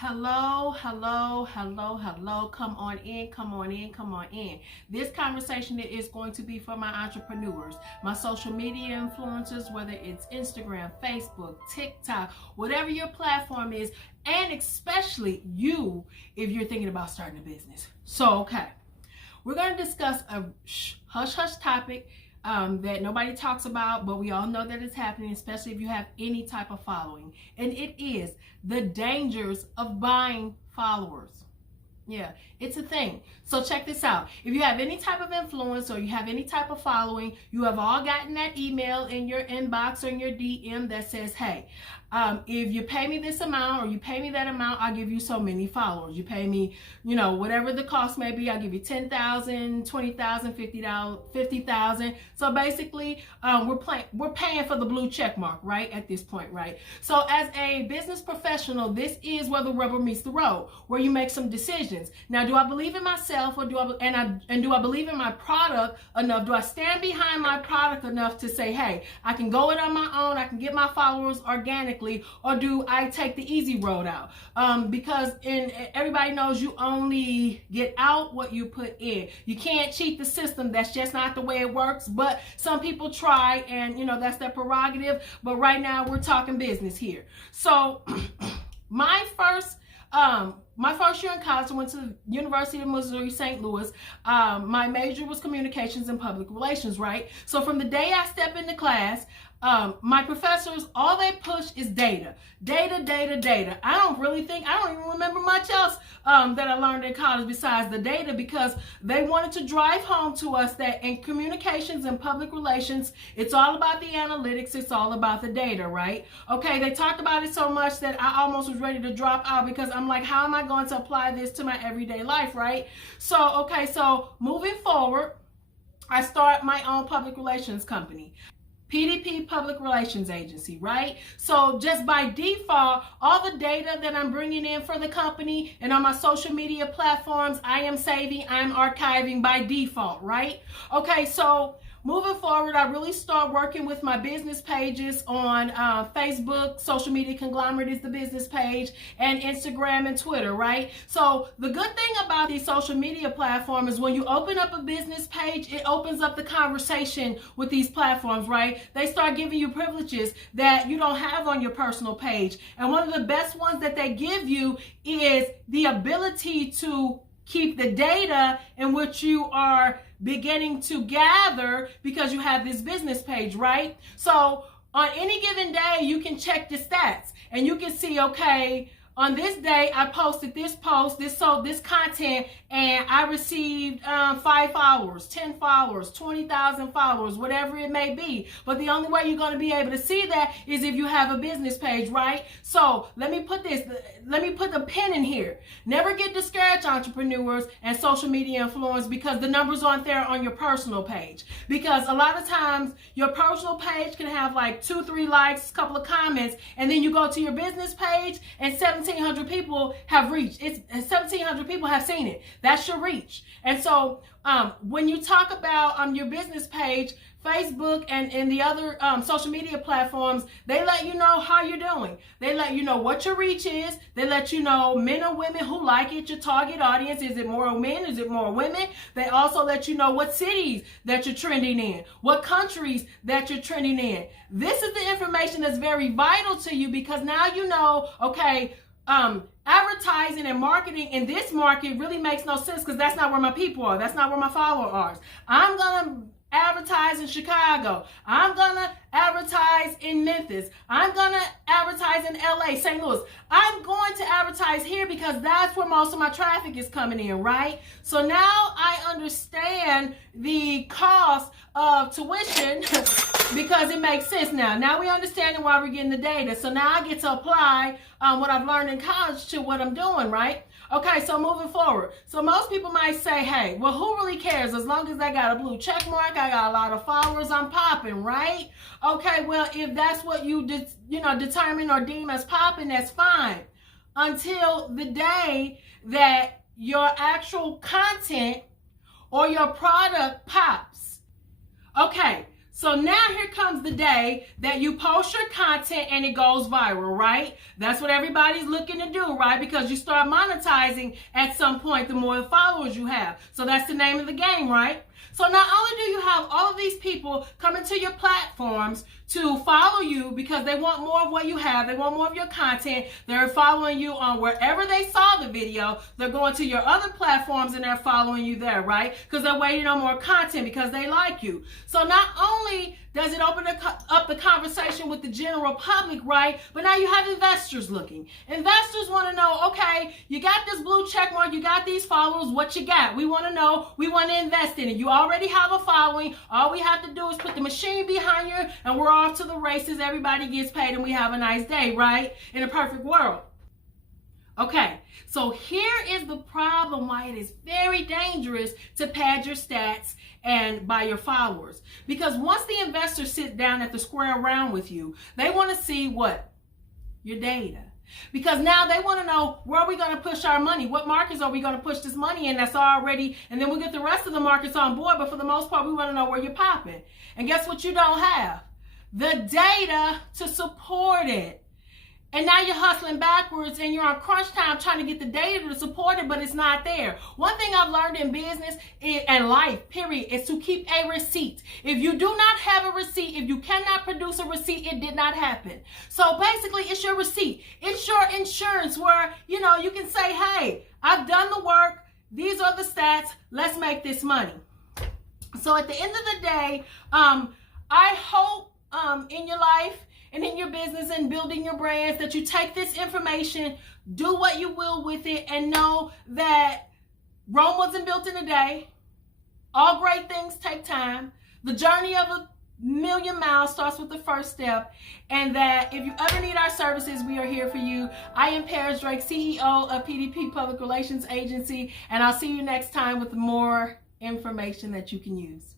Hello, hello, hello, hello. Come on in, come on in, come on in. This conversation is going to be for my entrepreneurs, my social media influencers, whether it's Instagram, Facebook, TikTok, whatever your platform is, and especially you if you're thinking about starting a business. So, okay, we're going to discuss a hush-hush topic that nobody talks about, but we all know that it's happening, especially if you have any type of following. And it is the dangers of buying followers. Yeah, it's a thing. So check this out. If you have any type of influence or you have any type of following, you have all gotten that email in your inbox or in your DM that says, hey, if you pay me this amount or you pay me that amount, I'll give you so many followers. You pay me, whatever the cost may be, I'll give you 10,000, 20,000, 50,000. So basically, we're paying for the blue check mark, right? At this point, right? So as a business professional, this is where the rubber meets the road, where you make some decisions. Now, do I believe in myself, or do I believe in my product enough? Do I stand behind my product enough to say, hey, I can go it on my own, I can get my followers organically, or do I take the easy road out? Because everybody knows you only get out what you put in. You can't cheat the system. That's just not the way it works. But some people try, and that's their prerogative. But right now we're talking business here. So my first year in college, I went to the University of Missouri, St. Louis. My major was communications and public relations, right? So from the day I step into class, my professors, all they push is data. I don't even remember much else that I learned in college besides the data, because they wanted to drive home to us that in communications and public relations, it's all about the analytics, it's all about the data, right? Okay, they talked about it so much that I almost was ready to drop out, because I'm like, how am I going to apply this to my everyday life, right? So moving forward, I start my own public relations company. PDP Public Relations Agency, right? So just by default, all the data that I'm bringing in for the company and on my social media platforms, I am saving, I'm archiving by default, right? Okay, so moving forward, I really start working with my business pages on Facebook. Social Media Conglomerate is the business page, and Instagram and Twitter, right? So the good thing about these social media platforms is when you open up a business page, it opens up the conversation with these platforms, right? They start giving you privileges that you don't have on your personal page. And one of the best ones that they give you is the ability to keep the data in which you are beginning to gather because you have this business page, right? So on any given day, you can check the stats and you can see, okay, on this day, I posted this post, this content, and I received 5 followers, 10 followers, 20,000 followers, whatever it may be. But the only way you're going to be able to see that is if you have a business page, right? So let me put the pin in here. Never get discouraged, entrepreneurs and social media influence, because the numbers aren't there on your personal page. Because a lot of times your personal page can have like 2-3 likes, a couple of comments, and then you go to your business page and 1,700 people have reached. 1,700 people have seen it. That's your reach. And so when you talk about your business page, Facebook and the other social media platforms, they let you know how you're doing. They let you know what your reach is. They let you know men or women who like it, your target audience. Is it more men? Is it more women? They also let you know what cities that you're trending in, what countries that you're trending in. This is the information that's very vital to you, because now you know, okay, advertising and marketing in this market really makes no sense, because that's not where my people are. That's not where my followers are. I'm going to advertise in Chicago. I'm going to advertise in Memphis. I'm going to advertise in LA, St. Louis. I'm going to advertise here because that's where most of my traffic is coming in, right? So now I understand the cost of tuition because it makes sense now. Now we understand why we're getting the data. So now I get to apply what I've learned in college to what I'm doing, right? Okay, so moving forward. So most people might say, hey, well, who really cares? As long as I got a blue check mark, I got a lot of followers, I'm popping, right? Okay, well, if that's what you determine or deem as popping, that's fine. Until the day that your actual content or your product pops. Okay, So now here comes the day that you post your content and it goes viral, right? That's what everybody's looking to do, right? Because you start monetizing at some point, the more followers you have. So that's the name of the game, right? So not only do you have all of these people coming to your platforms to follow you because they want more of what you have, they want more of your content, they're following you on wherever they saw the video, they're going to your other platforms and they're following you there, right? Because they're waiting on more content because they like you. So not only does it open up the conversation with the general public, right? But now you have investors looking. Investors want to know, okay, you got this blue check mark, you got these followers, what you got? We want to know, we want to invest in it. You already have a following. All we have to do is put the machine behind you and we're off to the races. Everybody gets paid and we have a nice day, right? In a perfect world. Okay, so here is the problem why it is very dangerous to pad your stats and by your followers. Because once the investors sit down at the square round with you, they want to see what? Your data. Because now they want to know, where are we going to push our money? What markets are we going to push this money in that's already, and then we'll get the rest of the markets on board. But for the most part, we want to know where you're popping. And guess what you don't have? The data to support it. And now you're hustling backwards and you're on crunch time trying to get the data to support it, but it's not there. One thing I've learned in business and life, period, is to keep a receipt. If you do not have a receipt, if you cannot produce a receipt, it did not happen. So basically, it's your receipt. It's your insurance where, you know, you can say, hey, I've done the work. These are the stats. Let's make this money. So at the end of the day, I hope in your life and in your business and building your brands that you take this information, do what you will with it, and know that Rome wasn't built in a day. All great things take time. The journey of 1,000,000 miles starts with the first step, and that if you ever need our services, we are here for you. I am Paris Drake, CEO of PDP Public Relations Agency, and I'll see you next time with more information that you can use.